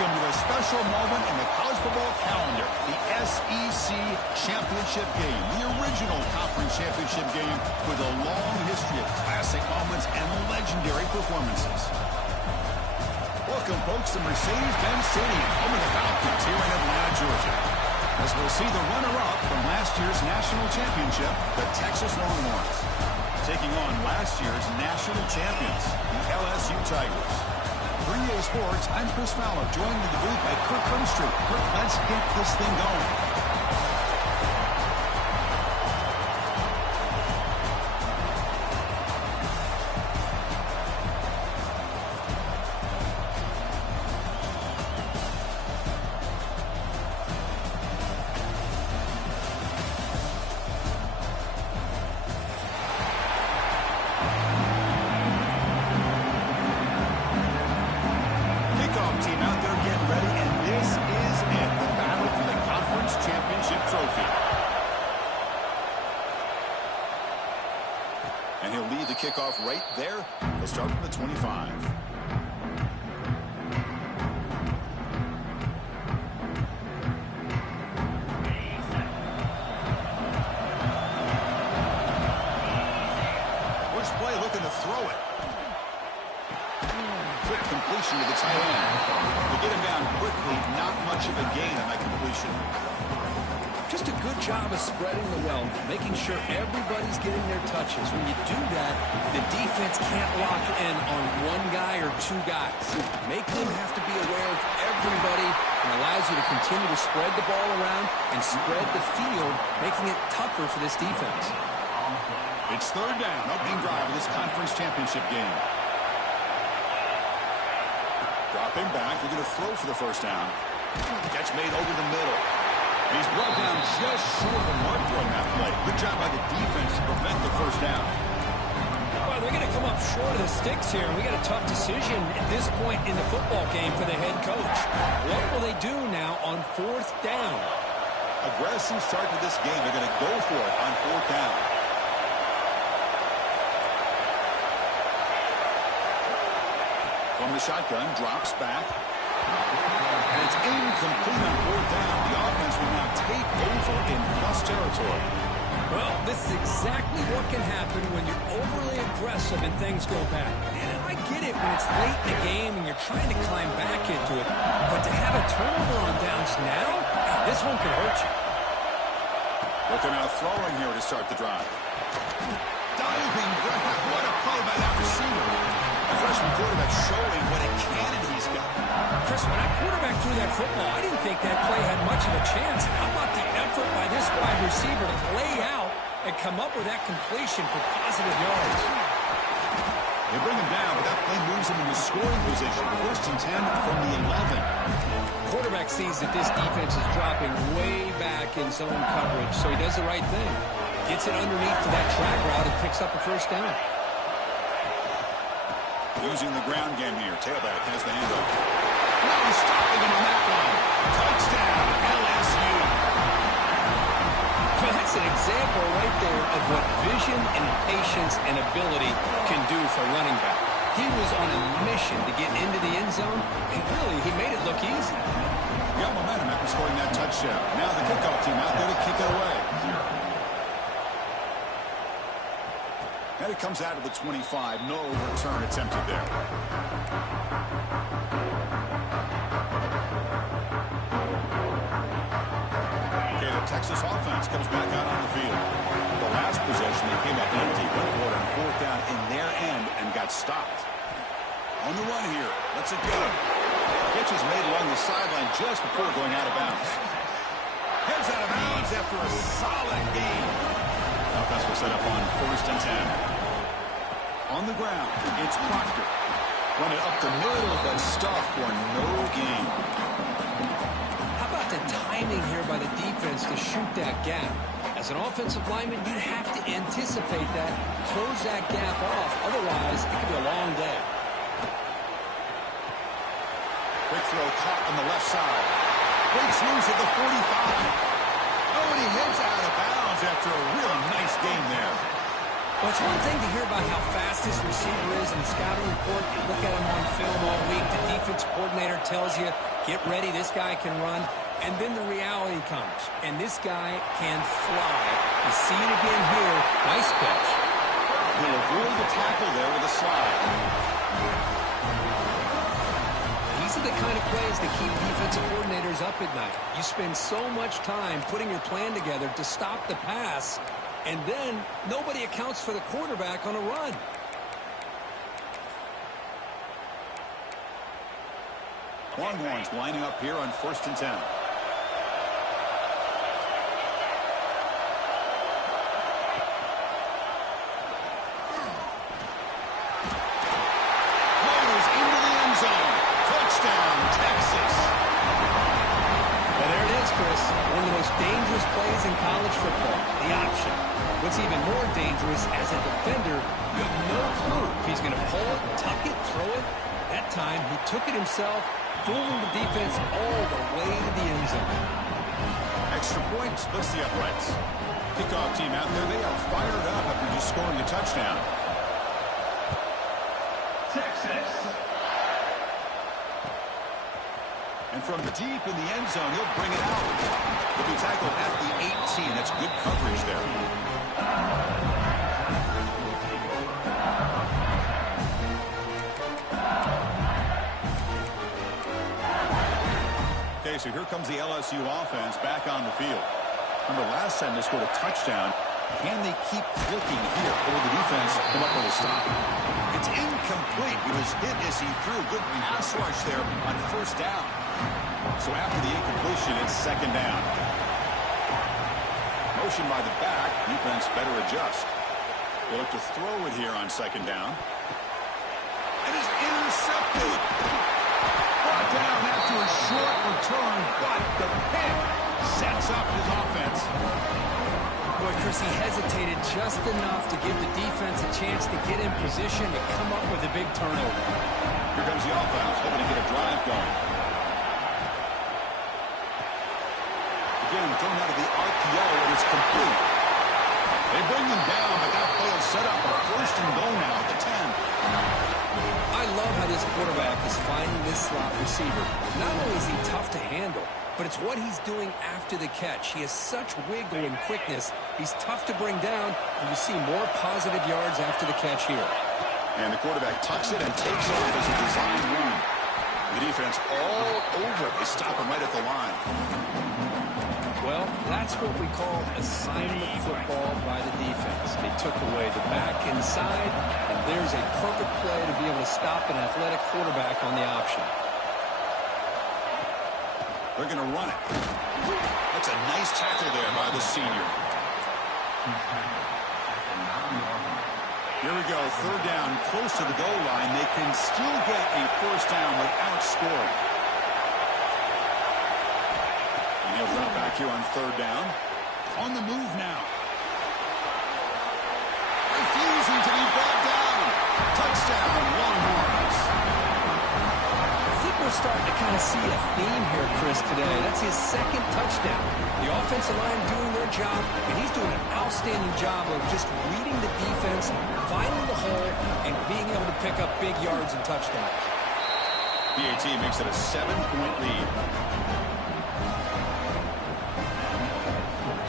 Welcome to a special moment in the college football calendar, the SEC Championship Game, the original conference championship game with a long history of classic moments and legendary performances. Welcome, folks, to Mercedes-Benz Stadium, home of the Falcons here in Atlanta, Georgia, as we'll see the runner-up from last year's national championship, the Texas Longhorns, taking on last year's national champions, the LSU Tigers. 3A Sports, I'm Chris Fowler, joined in the booth by Kirk Herbstreit. Kirk, let's get this thing going. And he'll lead the kickoff right there. He'll start from the 25. First play looking to throw it. Quick completion to the tight end. To get him down quickly, not much of a gain on that completion. Just a good job of spreading the wealth, making sure everybody's getting their touches. When you do that, the defense can't lock in on one guy or two guys. Make them have to be aware of everybody and allows you to continue to spread the ball around and spread the field, making it tougher for this defense. It's third down, opening drive of this conference championship game. Dropping back, they're going to throw for the first down. Catch made over the middle. He's brought down just short of the mark on that play. Good job by the defense to prevent the first down. Well, they're going to come up short of the sticks here, and we got a tough decision at this point in the football game for the head coach. What will they do now on fourth down? Aggressive start to this game. They're going to go for it on fourth down. From the shotgun, drops back. And it's incomplete on fourth down. The offense will now take over in plus territory. Well, this is exactly what can happen when you're overly aggressive and things go bad. And I get it when it's late in the game and you're trying to climb back into it. But to have a turnover on downs now, this one could hurt you. Looking out throwing here to start the drive. Diving grab. What a play by that receiver. The freshman quarterback showing what a cannon he's got. Chris, when that quarterback threw that football, I didn't think that play had much of a chance. How about the effort by this wide receiver to lay out and come up with that completion for positive yards? They bring him down, but that play moves him into scoring position. First and 10 from the 11. Quarterback sees that this defense is dropping way back in zone coverage, so he does the right thing. Gets it underneath to that track route and picks up a first down. Using the ground game here. Tailback has the handoff. No stopping him on that one. Touchdown, LSU. Well, that's an example right there of what vision and patience and ability can do for running back. He was on a mission to get into the end zone, and really, he made it look easy. Got momentum after scoring that touchdown. Now the kickoff team out there to kick it away. And it comes out of the 25. No return attempted there. Okay, the Texas offense comes back out on the field. The last possession, they came up empty, went for it on fourth down in their end and got stopped. On the run here. Let's it go. Catch is made along the sideline just before going out of bounds. Heads out of bounds after a solid gain. Offense will set up on first and 10. On the ground, it's Proctor. Run it up the middle, but stuffed for no gain. How about the timing here by the defense to shoot that gap? As an offensive lineman, you have to anticipate that, close that gap off. Otherwise, it could be a long day. Quick throw caught on the left side. Breaks loose at the 45. Oh, and he heads out of bounds after a really nice game there. Well, it's one thing to hear about how fast this receiver is in the scouting report. You look at him on film all week. The defense coordinator tells you, get ready, this guy can run. And then the reality comes, and this guy can fly. You see it again here. Nice catch. He'll avoid the tackle there with a slide. These are the kind of plays that keep defensive coordinators up at night. You spend so much time putting your plan together to stop the pass, and then nobody accounts for the quarterback on a run. Longhorns lining up here on 1st and 10. Motors into the end zone. Touchdown, Texas. Well, there it is, Chris. One of the most dangerous plays in college football, the option. What's even more dangerous, as a defender, you have no clue if he's going to pull it, tuck it, throw it. That time, he took it himself, fooling the defense all the way to the end zone. Extra point splits the uprights. Kickoff team out there, they are fired up after just scoring a touchdown. Texas. And from deep in the end zone, he'll bring it out. He'll be tackled at the 18. That's good coverage there. Okay, so here comes the LSU offense back on the field. Remember, last time they scored a touchdown. Can they keep clicking here, or will the defense come up with a stop? It's incomplete. He was hit as he threw. Good pass rush there on 1st down. So after the incompletion, it's 2nd down. Motion by the back. Defense better adjust. They look to throw it here on 2nd down. And it's intercepted. Brought down after a short return, but the pick sets up his offense. Boy, Chris, he hesitated just enough to give the defense a chance to get in position to come up with a big turnover. Here comes the offense, hoping to get a drive going. Again, thrown out of the RPO, and it's complete. They bring them down, but that play will set up a 1st and goal now at the 10. I love how this quarterback is finding this slot receiver. Not only is he tough to handle, but it's what he's doing after the catch. He has such wiggle and quickness. He's tough to bring down, and you see more positive yards after the catch here. And the quarterback tucks it and takes off as a design run. The defense all over it. They stop him right at the line. Well, that's what we call assignment football by the defense. They took away the back inside, and there's a perfect play to be able to stop an athletic quarterback on the option. They're going to run it. That's a nice tackle there by the senior. Here we go, 3rd down, close to the goal line. They can still get a 1st down without scoring. And he'll drop back here on 3rd down. On the move now. Refusing to be brought down. Touchdown, Longhorns. I think we're starting to kind of see a theme here, Chris, today. That's his 2nd touchdown. The offensive line doing their job, and he's doing an outstanding job of just reading the defense, finding the hole, and being able to pick up big yards and touchdowns. BAT makes it a 7-point lead.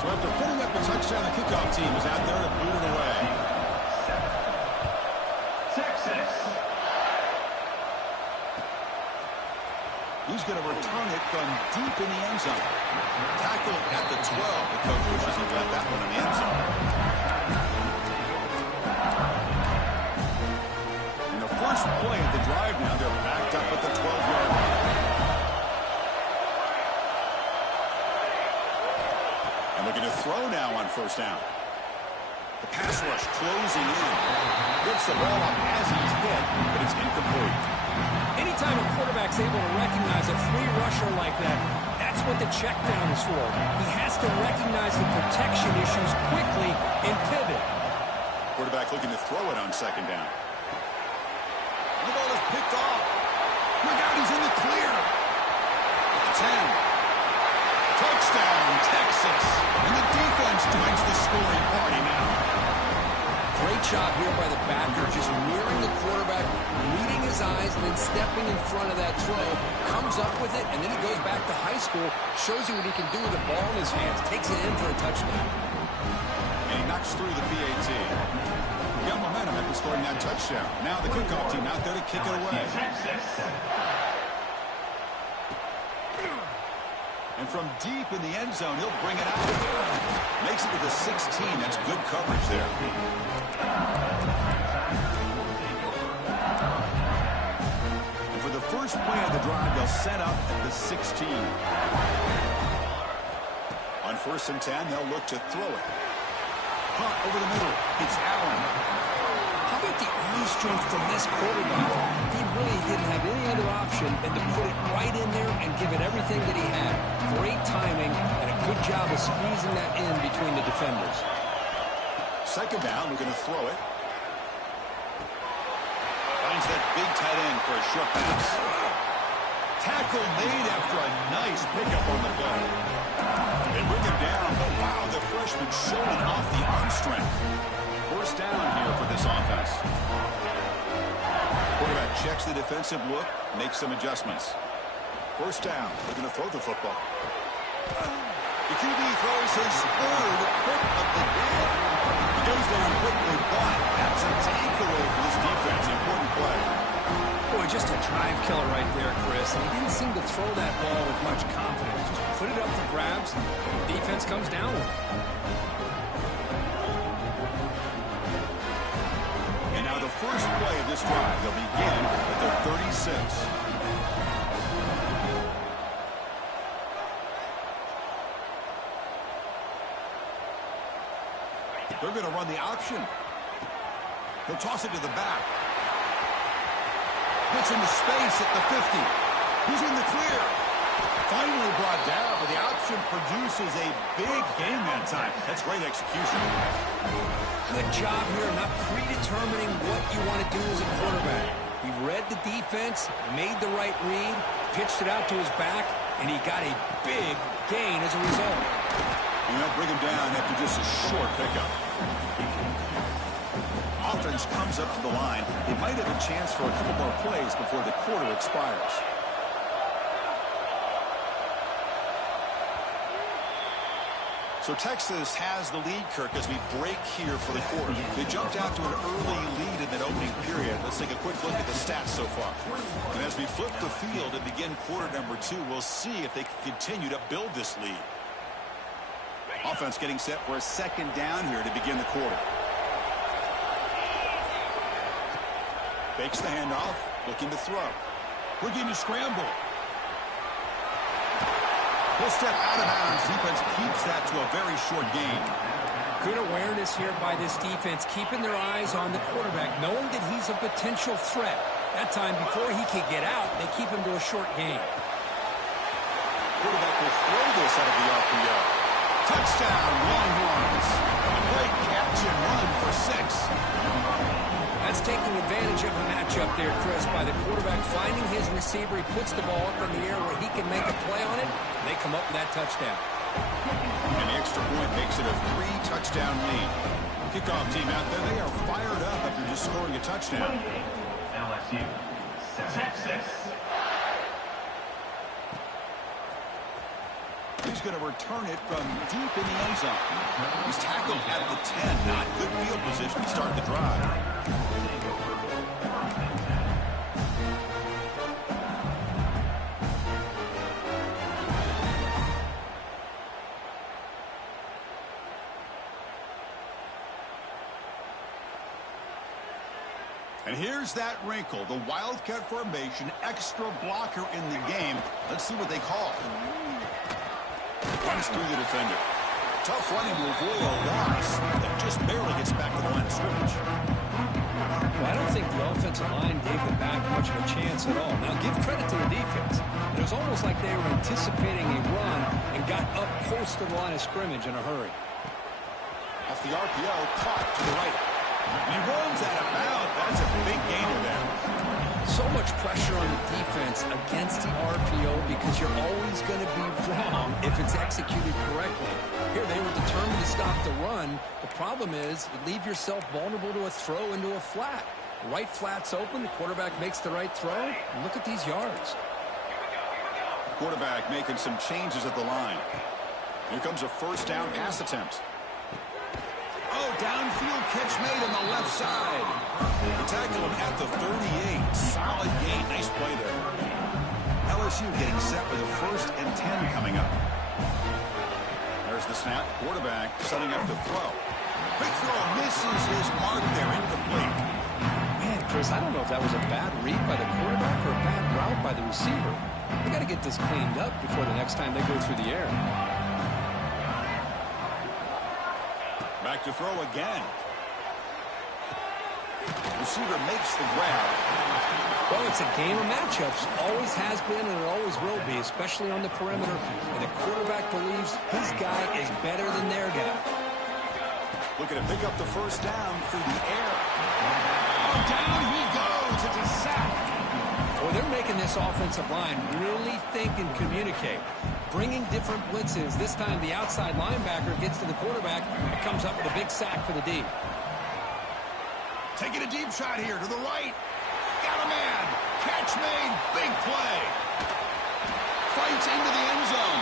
So after putting up a touchdown, the kickoff team is out there to boot it away. Texas. He's going to return it from deep in the end zone. Tackle at the 12. The coach wishes he got that one in the end zone. And the first play of the drive now, they're backed up at the 12-yard line. And looking to throw now on 1st down. The pass rush closing in. Gets the ball up as he's hit, but it's incomplete. Anytime a quarterback's able to recognize a free rusher like that, that's what the check down is for. He has to recognize the protection issues quickly and pivot. Quarterback looking to throw it on 2nd down. The ball is picked off. Look out, he's in the clear. At the 10. Touchdown, Texas. And the defense joins the scoring party now. Great job here by the backer, just mirroring the quarterback, reading his eyes, and then stepping in front of that throw. Comes up with it, and then he goes back to high school, shows you what he can do with the ball in his hands, takes it in for a touchdown. And he knocks through the PAT. We got momentum after scoring that touchdown. Now the kickoff team out there to kick it away. And from deep in the end zone, he'll bring it out. Makes it to the 16. That's good coverage there. And for the first play of the drive, they'll set up at the 16. On 1st and 10, they'll look to throw it. Punt over the middle. It's Allen. How about the arm strength from this quarterback? He really didn't have any other option than to put it right in there and give it everything that he had. Great timing and a good job of squeezing that in between the defenders. 2nd down, we're going to throw it. Finds that big tight end for a short pass. Tackle made after a nice pickup on the play. They bring him down, but wow, the freshman showing off the arm strength. 1st down here for this offense. Quarterback checks the defensive look, makes some adjustments. 1st down, they're going to throw the football. The QB throws his 3rd pick of the day. He goes down quickly, but that's a takeaway for this defense. Important play. Boy, just a drive killer right there, Chris. And he didn't seem to throw that ball with much confidence. Just put it up for grabs, and the defense comes down with it. And now the first play of this drive, they'll begin at their 36. They're going to run the option. He'll toss it to the back. Gets into space at the 50. He's in the clear. Finally brought down, but the option produces a big game that time. That's great execution. Good job here, not predetermining what you want to do as a quarterback. He read the defense, made the right read, pitched it out to his back, and he got a big gain as a result. You know, bring him down after just a short pickup. Offense comes up to the line. They might have a chance for a couple more plays before the quarter expires. So Texas has the lead, Kirk, as we break here for the quarter. They jumped out to an early lead in that opening period. Let's take a quick look at the stats so far. And as we flip the field and begin quarter number 2, we'll see if they can continue to build this lead. Offense getting set for a 2nd down here to begin the quarter. Fakes the handoff, looking to throw. Looking to scramble. He'll step out of bounds. Defense keeps that to a very short gain. Good awareness here by this defense, keeping their eyes on the quarterback, knowing that he's a potential threat. That time, before he can get out, they keep him to a short gain. Quarterback will throw this out of the RPO. Touchdown, Longhorns. A great catch and run for 6. That's taking advantage of a matchup there, Chris, by the quarterback finding his receiver. He puts the ball up in the air where he can make a play on it, and they come up with that touchdown. And the extra point makes it a 3-touchdown lead. Kickoff team out there, they are fired up after just scoring a touchdown. LSU, Texas. He's going to return it from deep in the end zone. He's tackled at the 10. Not good field position to start the drive. And here's that wrinkle, the Wildcat formation, extra blocker in the game. Let's see what they call. Runs through the defender. Tough running to avoid a loss that just barely gets back to the line of scrimmage. Well, I don't think the offensive line gave the back much of a chance at all. Now, give credit to the defense. It was almost like they were anticipating a run and got up close to the line of scrimmage in a hurry. Off the RPO, caught to the right. And he runs out of bounds. That's a big gainer there. So much pressure on the defense against the RPO because you're always going to be wrong if it's executed correctly. Here, they were determined to stop the run. The problem is you leave yourself vulnerable to a throw into a flat. Right flat's open. The quarterback makes the right throw. And look at these yards. Quarterback making some changes at the line. Here comes a first down pass attempt. Oh, downfield catch made on the left side. The tackle him at the 38. Solid gain. Nice play there. LSU getting set with a 1st and 10 coming up. There's the snap. Quarterback setting up the throw. Quick throw misses his mark there. Incomplete. Man, Chris, I don't know if that was a bad read by the quarterback or a bad route by the receiver. They got to get this cleaned up before the next time they go through the air. Back to throw again. Receiver makes the grab. Well, it's a game of matchups. Always has been and it always will be, especially on the perimeter. And the quarterback believes his guy is better than their guy. Looking to pick up the first down through the air. Oh, down he goes. It's a sack. Well, they're making this offensive line really think and communicate. Bringing different blitzes. This time the outside linebacker gets to the quarterback and comes up with a big sack for the D. Taking a deep shot here to the right. Got a man. Catch made. Big play. Fights into the end zone.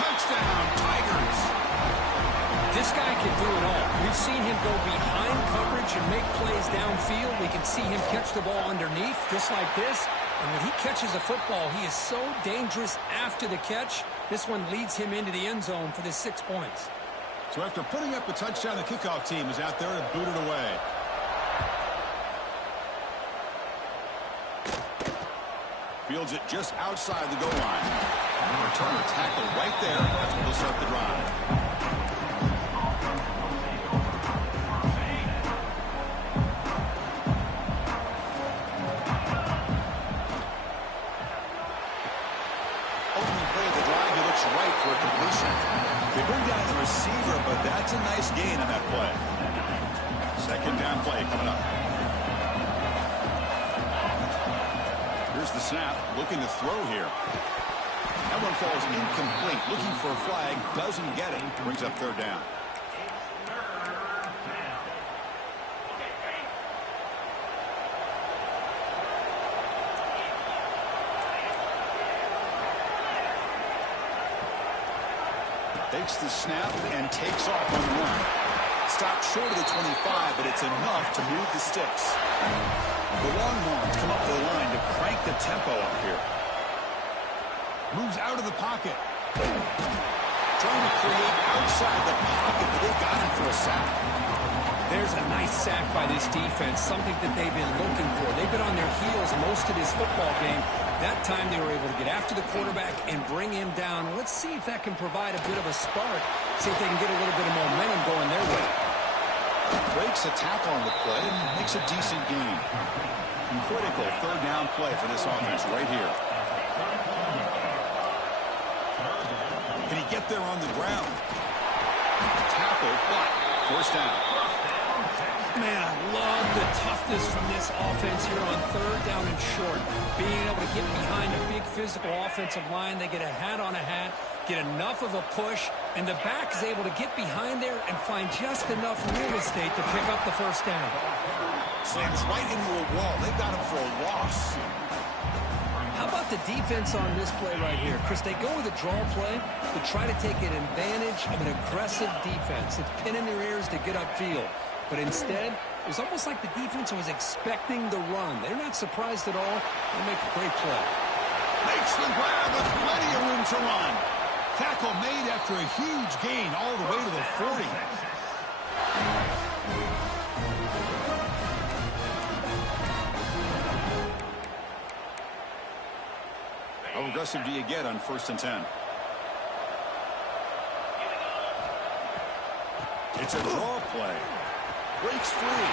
Touchdown, Tigers. This guy can do it all. We've seen him go behind coverage and make plays downfield. We can see him catch the ball underneath just like this. And when he catches a football, he is so dangerous after the catch. This one leads him into the end zone for the 6 points. So after putting up a touchdown, the kickoff team is out there to boot it away. Fields it just outside the goal line. Returner tackle right there. That's where they'll start the drive. Right for a completion. They bring down the receiver, but that's a nice gain on that play. Second down play coming up. Here's the snap. Looking to throw here. That one falls incomplete. Looking for a flag. Doesn't get it. Brings up third down. Takes the snap and takes off on the run. Stopped short of the 25, but it's enough to move the sticks. The Longhorns come up the line to crank the tempo up here. Moves out of the pocket. Trying to create outside the pocket, but they've got him for a sack. There's a nice sack by this defense, something that they've been looking for. They've been on their heels most of this football game. That time they were able to get after the quarterback and bring him down. Let's see if that can provide a bit of a spark. See if they can get a little bit of momentum going their way. Breaks a tackle on the play and makes a decent gain. Critical third down play for this offense right here. Can he get there on the ground? Tackle, but first down. Man, I love the toughness from this offense here on third down and short. Being able to get behind a big physical offensive line. They get a hat on a hat, get enough of a push, and the back is able to get behind there and find just enough real estate to pick up the first down. Slams right into a wall. They've got him for a loss. How about the defense on this play right here? Chris, they go with a draw play to try to take an advantage of an aggressive defense. It's pinning their ears to get upfield. But instead, it was almost like the defense was expecting the run. They're not surprised at all. They make a great play. Makes the grab with plenty of room to run. Tackle made after a huge gain all the way to the 40. How aggressive do you get on 1st and 10? It's a draw play. Breaks free.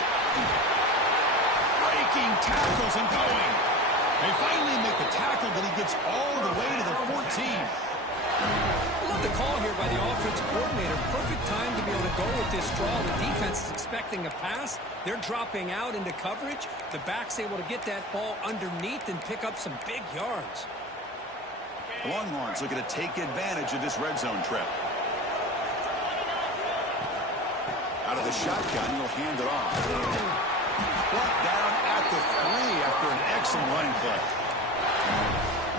Breaking tackles and going. They finally make the tackle, but he gets all the way to the 14. love the call here by the offensive coordinator. Perfect time to be able to go with this draw. The defense is expecting a pass. They're dropping out into coverage. The back's able to get that ball underneath and pick up some big yards. The Longhorns looking to take advantage of this red zone trip. Out of the shotgun, he'll hand it off. Brought down at the 3 after an excellent running play.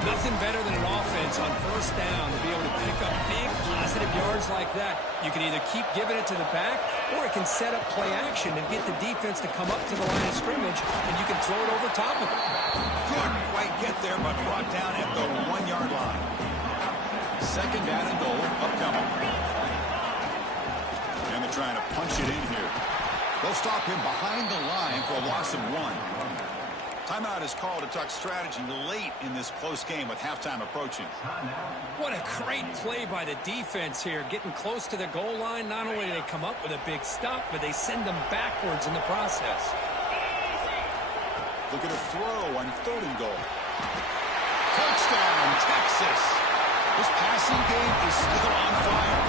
Nothing better than an offense on first down to be able to pick up big positive yards like that. You can either keep giving it to the back, or it can set up play action and get the defense to come up to the line of scrimmage, and you can throw it over top of it. Couldn't quite get there, but brought down at the 1-yard line. Second down and goal, upcoming. And they're trying to punch it in here. They'll stop him behind the line for a loss of 1. Timeout is called to talk strategy late in this close game with halftime approaching. What a great play by the defense here. Getting close to the goal line, not only do they come up with a big stop, but they send them backwards in the process. Look at a throw on 3rd and goal. Touchdown, Texas. This passing game is still on fire.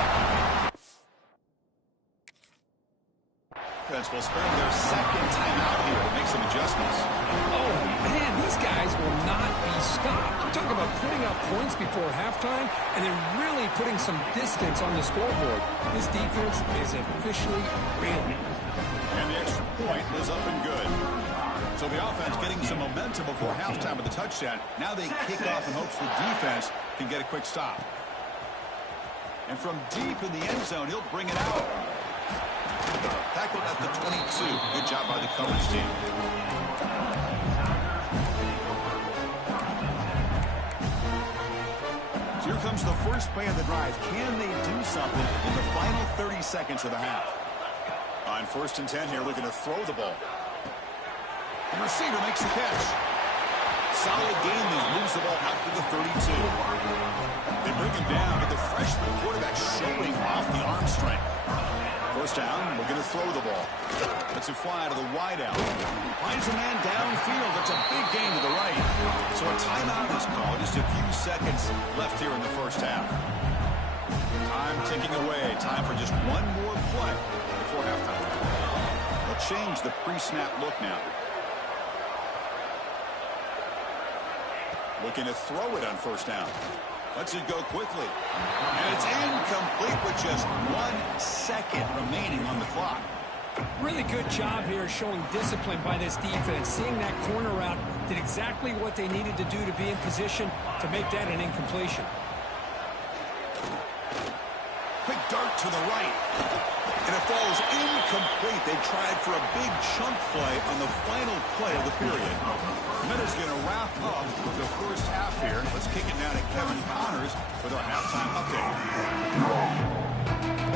Defense will spend their second timeout here to make some adjustments. Oh, man, these guys will not be stopped. You're talking about putting up points before halftime and then really putting some distance on the scoreboard. This defense is officially reeling. And the extra point is up and good. So the offense getting some momentum before halftime with the touchdown. Now they kick off in hopes the defense can get a quick stop. And from deep in the end zone, he'll bring it out. Tackled at the 22. Good job by the coverage team. So here comes the first play of the drive. Can they do something in the final 30 seconds of the half? On 1st and 10 here, looking to throw the ball. The receiver makes the catch. Solid gain there. Moves the ball out to the 32. They bring him down, but the freshman quarterback showing off the arm strength. First down, we're going to throw the ball. Lets it fly to the wide out. Finds a man downfield. That's a big gain to the right. So a timeout is called. Just a few seconds left here in the first half. Time ticking away. Time for just one more play before halftime. They'll change the pre-snap look now. Looking to throw it on first down. Lets it go quickly. And it's incomplete with just 1 second remaining on the clock. Really good job here showing discipline by this defense. Seeing that corner route did exactly what they needed to do to be in position to make that an incompletion. Quick dart to the right. And it falls incomplete. They tried for a big chunk play on the final play of the period. Minutes going to wrap up the first half here. Let's kick it down to Kevin Connors with our halftime update.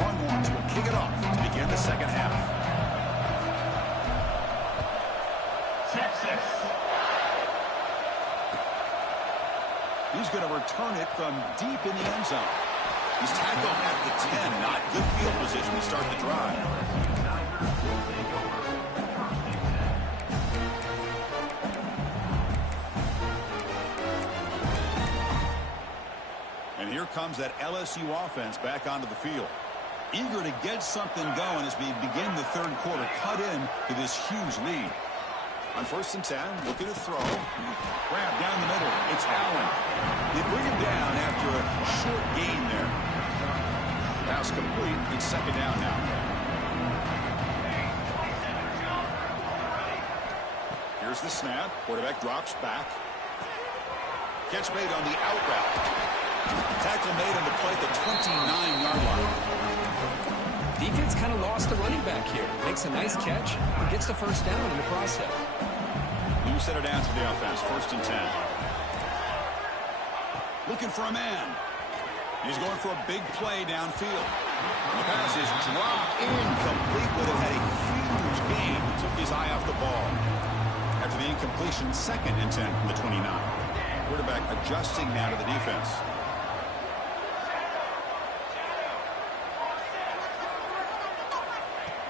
Longhorns will kick it off to begin the second half. Texas. He's going to return it from deep in the end zone. He's tackled at the 10. Not good field position to start the drive. And here comes that LSU offense back onto the field. Eager to get something going as we begin the third quarter. Cut in to this huge lead. On 1st and 10, looking to throw. Grab down the middle. It's Allen. They bring him down after a short gain there. Pass complete. It's second down now. Here's the snap. Quarterback drops back. Catch made on the out route. Tackle made on the play at the 29-yard line. Defense kind of lost the running back here. Makes a nice catch and gets the first down in the process. New center down for the offense. 1st and 10. Looking for a man. He's going for a big play downfield. The pass is dropped incomplete, but it had a huge gain. He took his eye off the ball. After the incompletion, 2nd and 10 from the 29. Quarterback adjusting now to the defense.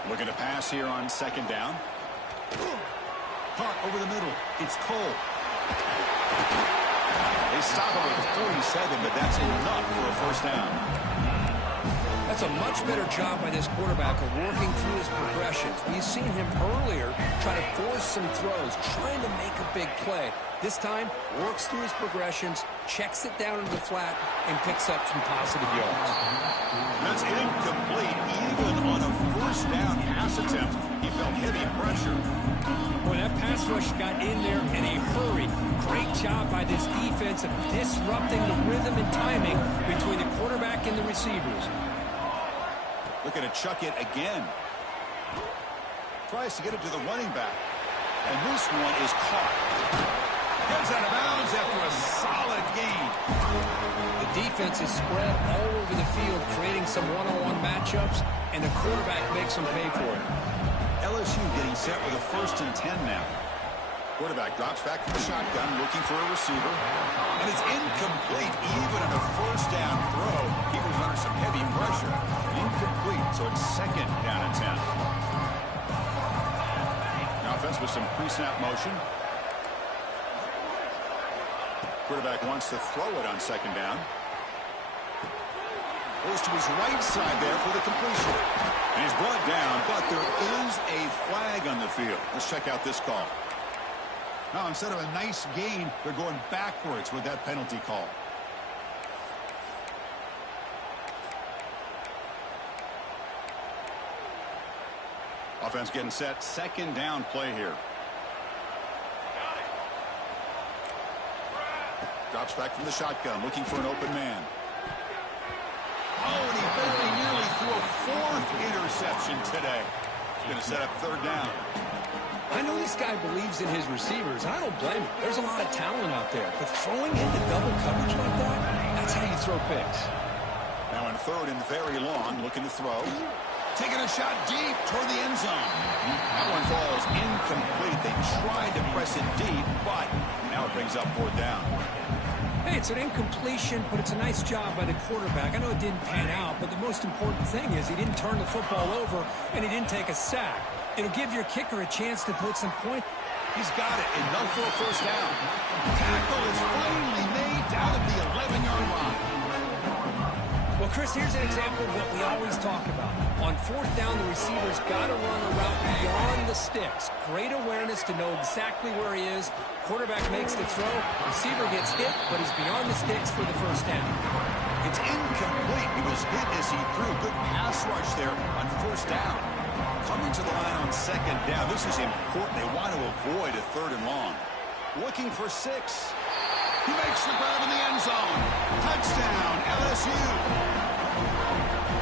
Looking to pass here on 2nd down. Caught over the middle. It's Cole. They stop him at 47, but that's enough for a first down. That's a much better job by this quarterback of working through his progressions. We've seen him earlier try to force some throws, trying to make a big play. This time, works through his progressions, checks it down into the flat, and picks up some positive yards. That's incomplete. Even on a first down pass attempt, he felt heavy pressure. Boy, that pass rush got in there in a hurry. Great job by this defense of disrupting the rhythm and timing between the quarterback and the receivers. Looking to chuck it again. Tries to get it to the running back. And this one is caught. Gets out of bounds after a solid gain. The defense is spread all over the field, creating some one-on-one matchups, and the quarterback makes them pay for it. LSU getting set with a 1st and 10 now. Quarterback drops back from the shotgun, looking for a receiver. And it's incomplete. Even on a first down throw, he was under some heavy pressure. Incomplete, so it's 2nd down and 10. Now offense with some pre-snap motion. Quarterback wants to throw it on 2nd down. Goes to his right side there for the completion. And he's brought down, but there is a flag on the field. Let's check out this call. Now, instead of a nice gain, they're going backwards with that penalty call. Offense getting set. 2nd down play here. Drops back from the shotgun, looking for an open man. Oh, and he very nearly threw a 4th interception today. He's going to set up 3rd down. I know this guy believes in his receivers, and I don't blame him. There's a lot of talent out there. But throwing into double coverage like that, that's how you throw picks. Now in 3rd and very long, looking to throw. Taking a shot deep toward the end zone. That one falls incomplete. They tried to press it deep, but now it brings up 4th down. Hey, it's an incompletion, but it's a nice job by the quarterback. I know it didn't pan out, but the most important thing is he didn't turn the football over, and he didn't take a sack. It'll give your kicker a chance to put some points. He's got it. Enough for a first down. Tackle is finally made down at the 11-yard line. Well, Chris, here's an example of what we always talk about. On 4th down, the receiver's got to run a route beyond the sticks. Great awareness to know exactly where he is. Quarterback makes the throw. Receiver gets hit, but he's beyond the sticks for the first down. It's incomplete. He was hit as he threw. Good pass rush there on 1st down. Coming to the line on 2nd down. This is important. They want to avoid a 3rd and long. Looking for 6. He makes the grab in the end zone. Touchdown, LSU.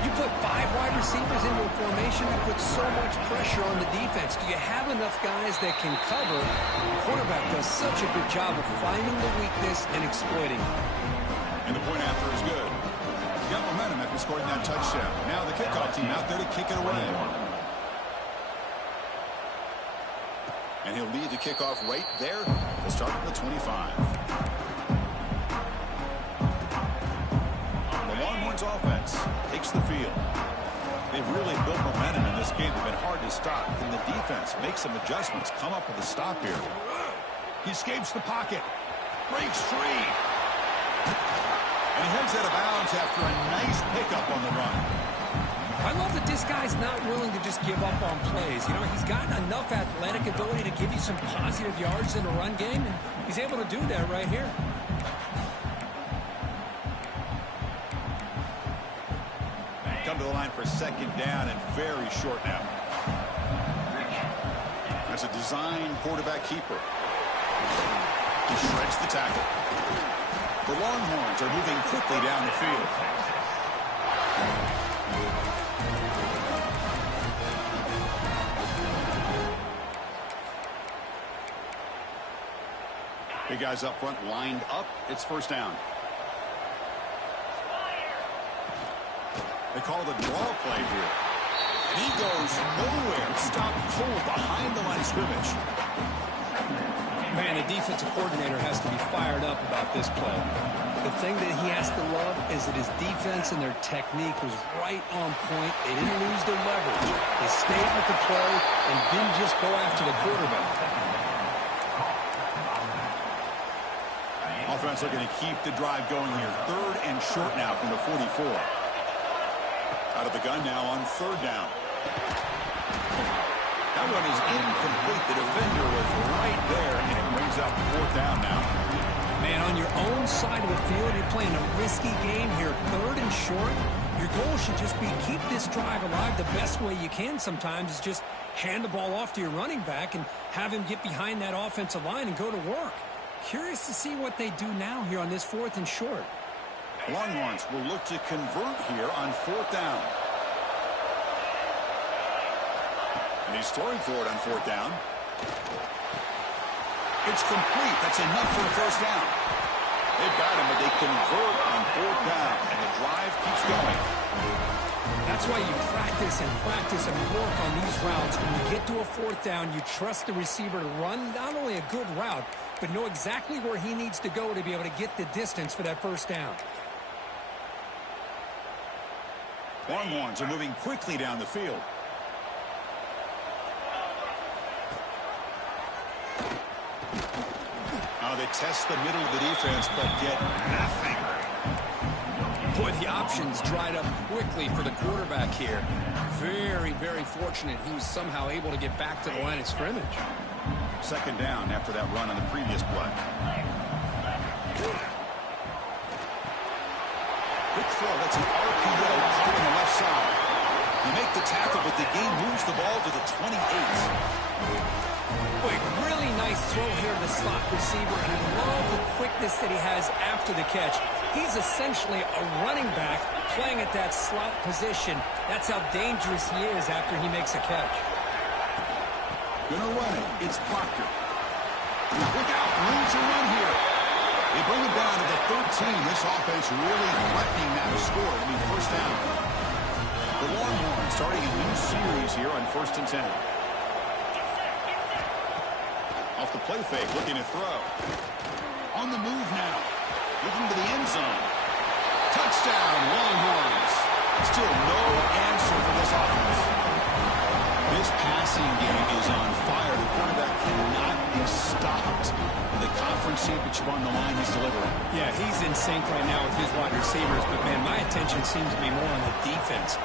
You put 5 wide receivers into a formation that puts so much pressure on the defense. Do you have enough guys that can cover? The quarterback does such a good job of finding the weakness and exploiting it. And the point after is good. Got momentum after scoring that touchdown. Now the kickoff team out there to kick it away. And he'll lead the kickoff right there. We'll start from the 25. The Longhorns offense takes the field. They've really built momentum in this game. They've been hard to stop. Can the defense make some adjustments? Come up with a stop here. He escapes the pocket. Breaks free. And he heads out of bounds after a nice pickup on the run. I love that this guy's not willing to just give up on plays. You know, he's got enough athletic ability to give you some positive yards in the run game, and he's able to do that right here. Come to the line for 2nd down and very short now. That's a design quarterback keeper. He shreds the tackle. The Longhorns are moving quickly down the field. Big guys up front lined up. It's 1st down. They call the draw play here. And he goes nowhere. Stopped cold behind the line of scrimmage. Man, the defensive coordinator has to be fired up about this play. The thing that he has to love is that his defense and their technique was right on point. They didn't lose their leverage. They stayed with the play and didn't just go after the quarterback. defense looking to keep the drive going here. 3rd and short now from the 44. Out of the gun now on 3rd down. That one is incomplete. The defender was right there, and it brings up 4th down now. Man, on your own side of the field, you're playing a risky game here. 3rd and short. Your goal should just be keep this drive alive the best way you can sometimes is just hand the ball off to your running back and have him get behind that offensive line and go to work. Curious to see what they do now here on this 4th and short. Longhorns will look to convert here on 4th down. And he's throwing for it on 4th down. It's complete. That's enough for a 1st down. They've got him, but they convert on 4th down, and the drive keeps going. That's why you practice and work on these routes. When you get to a 4th down, you trust the receiver to run not only a good route, but know exactly where he needs to go to be able to get the distance for that 1st down. Longhorns are moving quickly down the field. Now they test the middle of the defense, but get nothing. Boy, the options dried up quickly for the quarterback here. Very, very fortunate he was somehow able to get back to the line of scrimmage. 2nd down after that run on the previous play. Quick throw. That's an RPO caught on the left side. You make the tackle, but the game moves the ball to the 28. Boy, really nice throw here to the slot receiver, and I love the quickness that he has after the catch. He's essentially a running back playing at that slot position. That's how dangerous he is after he makes a catch. Gonna run it. It's Proctor. Look out. Room to run here. They bring it down to the 13. This offense really threatening now to score. It'll be 1st down. The Longhorns starting a new series here on 1st and 10. Off the play fake, looking to throw. On the move now. Looking to the end zone. Touchdown, Longhorns. Still no answer for this offense. This passing game is on fire. The quarterback cannot be stopped. The conference championship on the line he's delivering. Yeah, he's in sync right now with his wide receivers, but, man, my attention seems to be more on the defense.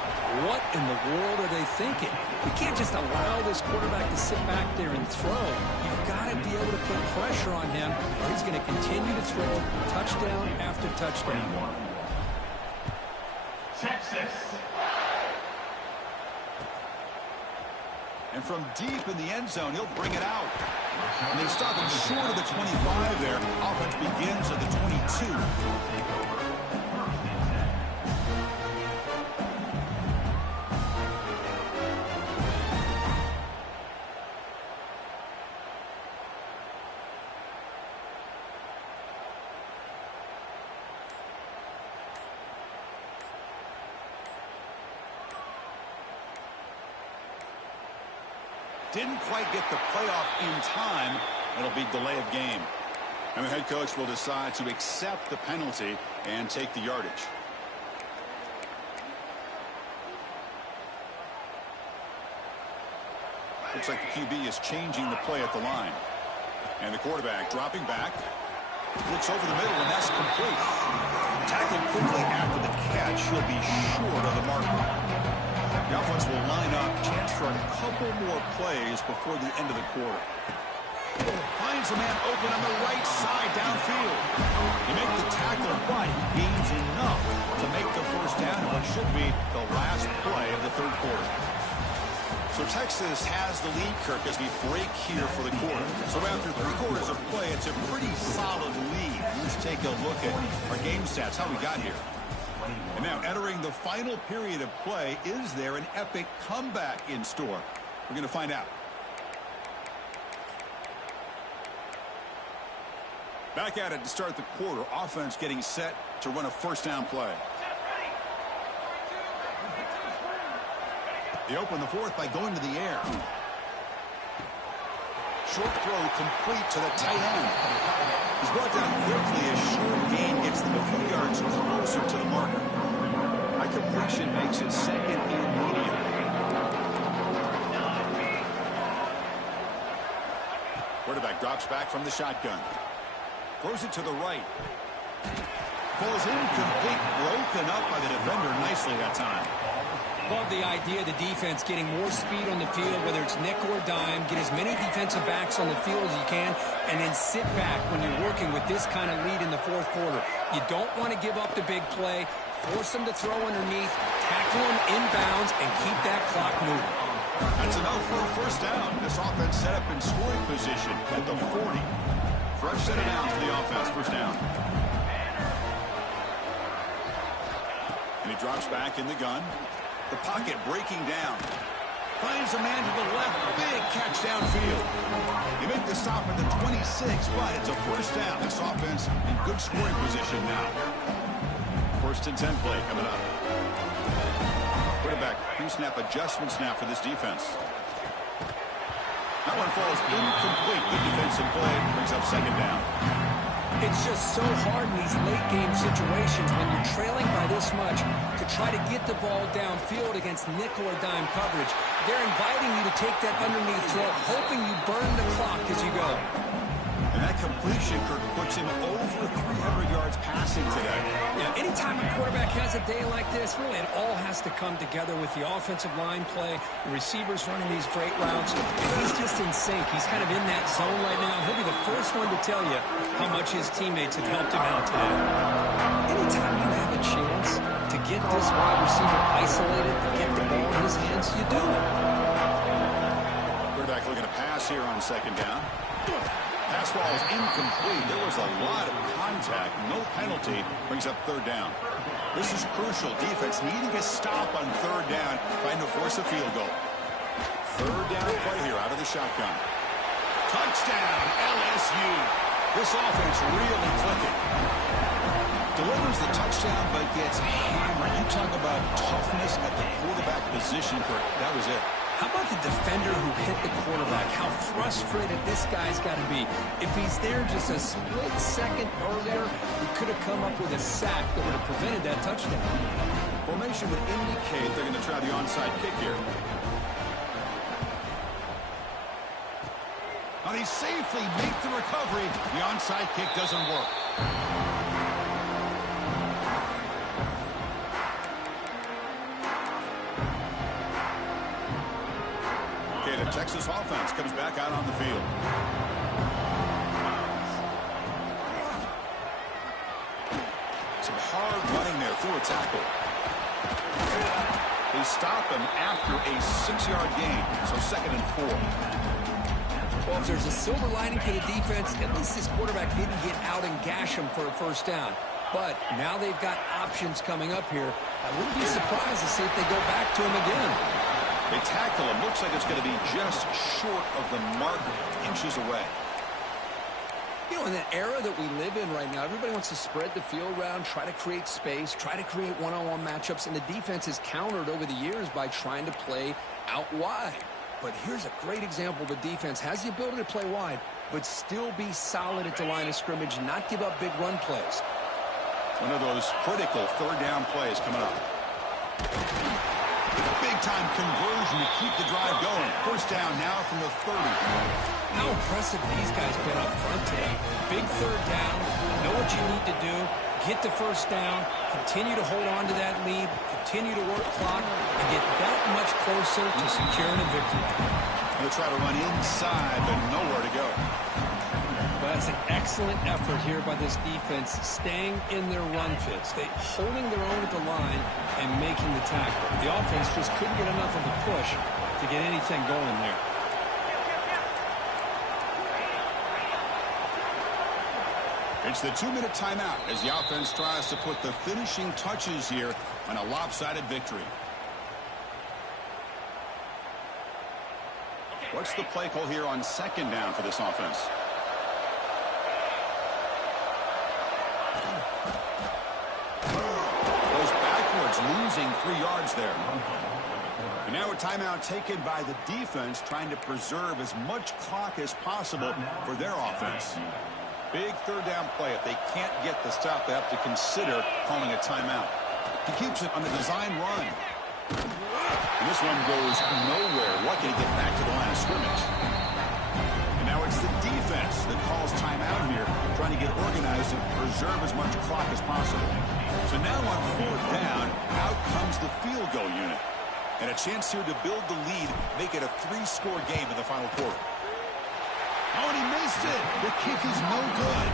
What in the world are they thinking? You can't just allow this quarterback to sit back there and throw. You've got to be able to put pressure on him, or he's going to continue to throw touchdown after touchdown. Texas. And from deep in the end zone, he'll bring it out. And they stop him short of the 25 there. Offense begins at the 22. Didn't quite get the playoff in time. It'll be delay of game. And the head coach will decide to accept the penalty and take the yardage. Looks like the QB is changing the play at the line. And the quarterback dropping back. Looks over the middle, and that's complete. Tackled quickly after the catch. He'll be short of the marker. The offense will line up, chance for a couple more plays before the end of the quarter. Finds a man open on the right side downfield. You make the tackle, but he gains enough to make the 1st down in what should be the last play of the 3rd quarter. So Texas has the lead, Kirk, as we break here for the quarter. So after 3 quarters of play, it's a pretty solid lead. Let's take a look at our game stats, how we got here. And now entering the final period of play, is there an epic comeback in store? We're going to find out. Back at it to start the quarter. Offense getting set to run a 1st down play. They open the 4th by going to the air. Short throw complete to the tight end. He's brought down quickly as short gain gets them a few yards closer to the marker. High completion makes it 2nd and medium. Quarterback drops back from the shotgun. Throws it to the right. Ball is incomplete. Broken up by the defender nicely that time. Love the idea of the defense getting more speed on the field, whether it's nickel or dime. Get as many defensive backs on the field as you can, and then sit back when you're working with this kind of lead in the fourth quarter. You don't want to give up the big play. Force them to throw underneath, tackle them inbounds, and keep that clock moving. That's enough for a first down. This offense set up in scoring position at the 40. Fresh set of downs for the offense. First down. And he drops back in the gun. The pocket breaking down. Finds a man to the left. Big catch downfield. They make the stop at the 26, but it's a first down. This offense in good scoring position now. First and 10 play coming up. Quarterback pre-snap adjustment snap for this defense. That one falls incomplete. The defensive play brings up second down. It's just so hard in these late-game situations when you're trailing by this much to try to get the ball downfield against nickel or dime coverage. They're inviting you to take that underneath throw, hoping you burn the clock as you go. And that completion, Kirk, puts him over 300 yards passing today. Yeah, anytime a quarterback has a day like this, really it all has to come together with the offensive line play, the receivers running these great routes. And he's just in sync. He's kind of in that zone right now. He'll be the first one to tell you how much his teammates have helped him out today. Anytime you have a chance to get this wide receiver isolated, to get the ball in his hands, you do it. Quarterback looking to pass here on second down. Pass ball is incomplete. There was a lot of contact. No penalty. Brings up third down. This is crucial. Defense needing a stop on third down, trying to force a field goal. Third down play here out of the shotgun. Touchdown, LSU. This offense really clicking. Delivers the touchdown, but gets hammered. You talk about toughness at the quarterback position. That was it. How about the defender who hit the quarterback? How frustrated this guy's got to be. If he's there just a split second earlier, he could have come up with a sack that would have prevented that touchdown. Formation would indicate they're going to try the onside kick here. Now they safely make the recovery. The onside kick doesn't work. The Texas offense comes back out on the field. Some hard running there through a tackle. They stop him after a 6-yard gain, so second and 4. Well, if there's a silver lining for the defense, at least this quarterback didn't get out and gash him for a first down. But now they've got options coming up here. I wouldn't be surprised to see if they go back to him again. They tackle him. Looks like it's going to be just short of the mark, inches away. You know, in that era that we live in right now, everybody wants to spread the field around, try to create space, try to create one-on-one matchups, and the defense has countered over the years by trying to play out wide. But here's a great example. The defense has the ability to play wide, but still be solid at the line of scrimmage, not give up big run plays. One of those critical third down plays coming up. Big-time conversion to keep the drive going. First down now from the 30. How impressive these guys been up front today. Big third down. Know what you need to do. Get the first down. Continue to hold on to that lead. Continue to work clock. And get that much closer to securing a victory. They'll try to run inside, but nowhere to go. Well, that's an excellent effort here by this defense, staying in their run fits. They holding their own at the line and making the tackle. The offense just couldn't get enough of a push to get anything going there. It's the 2-minute timeout as the offense tries to put the finishing touches here on a lopsided victory. What's the play call here on second down for this offense? Goes backwards, losing 3 yards there. And now a timeout taken by the defense, trying to preserve as much clock as possible for their offense. Big third down play. If they can't get the stop, they have to consider calling a timeout. He keeps it on the design run. And this one goes nowhere. Lucky to get back to the line of scrimmage. And now it's the defense that calls timeout here, trying to get organized. And a chance here to build the lead, make it a 3-score game in the final quarter. Oh, and he missed it. The kick is no good.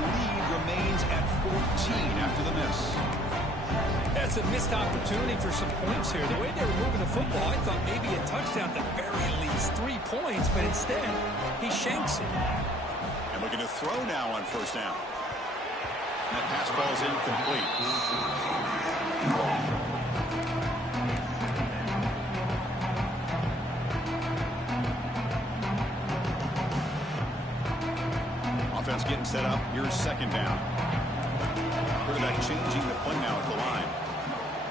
Lead remains at 14 after the miss. That's a missed opportunity for some points here. The way they were moving the football, I thought maybe a touchdown at the very least, 3 points, but instead, he shanks it. And looking to throw now on first down. And that pass ball is incomplete. Offense getting set up. Here's second down. Quarterback changing the play now at the line.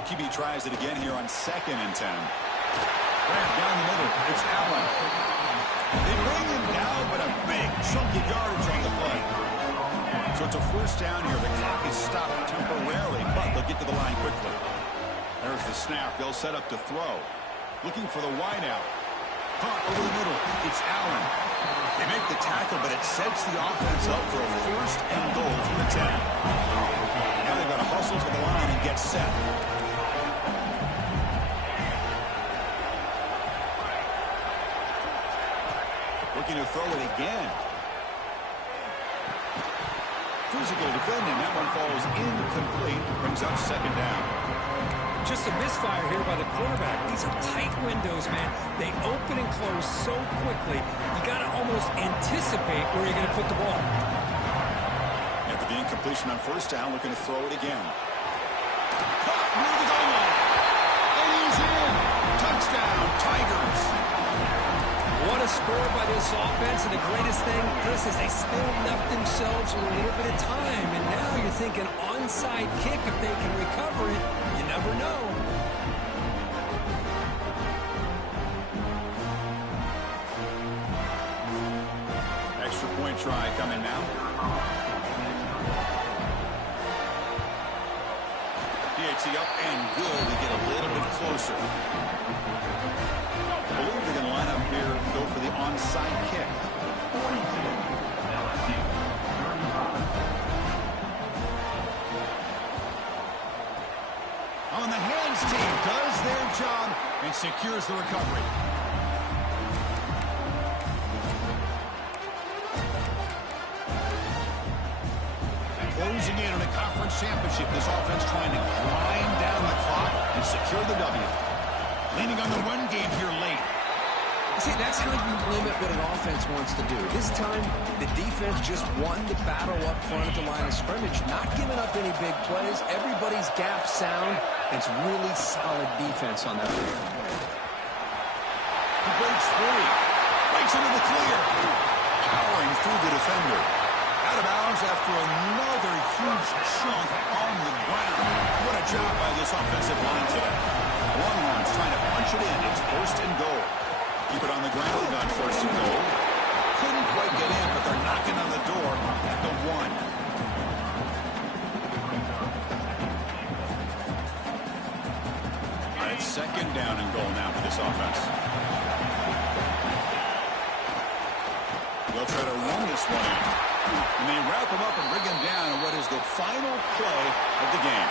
QB tries it again here on 2nd and 10. Grab down the middle. It's Allen. They bring him down, but a big chunk of yardage on the play. So it's a first down here. The clock is stopped temporarily, but they'll get to the line quickly. There's the snap. They'll set up to throw. Looking for the wideout. Caught over the middle. It's Allen. They make the tackle, but it sets the offense up for a first and goal from the 10. Now they've got to hustle to the line and get set. Looking to throw it again. Physical defending. That one falls incomplete. Brings up second down. Just a misfire here by the quarterback. These are tight windows, man. They open and close so quickly. You got to almost anticipate where you're going to put the ball. After the incompletion on first down, looking to throw it again. Caught near the goal line. And he's in. Touchdown, Tigers. What a score by this offense, and the greatest thing, Chris, is they still left themselves with a little bit of time, and now you're thinking onside kick, if they can recover it, you never know. Extra point try coming now. PAT up and good to get a little bit closer. I believe they're going to line up here and go for the onside kick. On the hands team does their job and secures the recovery. Closing in on a conference championship, this offense trying to grind down the clock and secure the W. Leaning on the run game here late. See, that's how you limit what an offense wants to do. This time, the defense just won the battle up front at the line of scrimmage, not giving up any big plays. Everybody's gap sound. It's really solid defense on that field. He breaks free. Breaks into the clear. Powering through the defender. Out of bounds after another huge chunk on the ground. What a job by this offensive line today. Longhorns trying to punch it in. It's first and goal. Keep it on the ground on first and goal. Couldn't quite get in, but they're knocking on the door at the 1. All right, second down and goal now for this offense. They'll try to run this one in. And they wrap him up and bring him down in what is the final play of the game.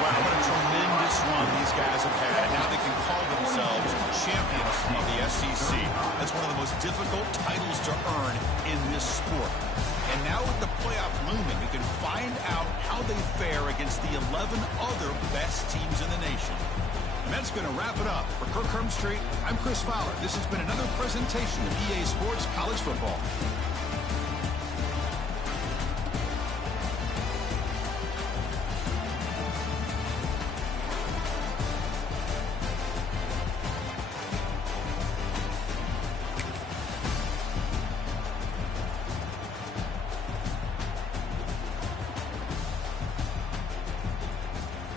Wow, what a tremendous run these guys have had. Now they can call themselves champions of the SEC. That's one of the most difficult titles to earn in this sport. And now with the playoff looming, you can find out how they fare against the 11 other best teams in the nation. And that's going to wrap it up. For Kirk Herbstreit, I'm Chris Fowler. This has been another presentation of EA Sports College Football.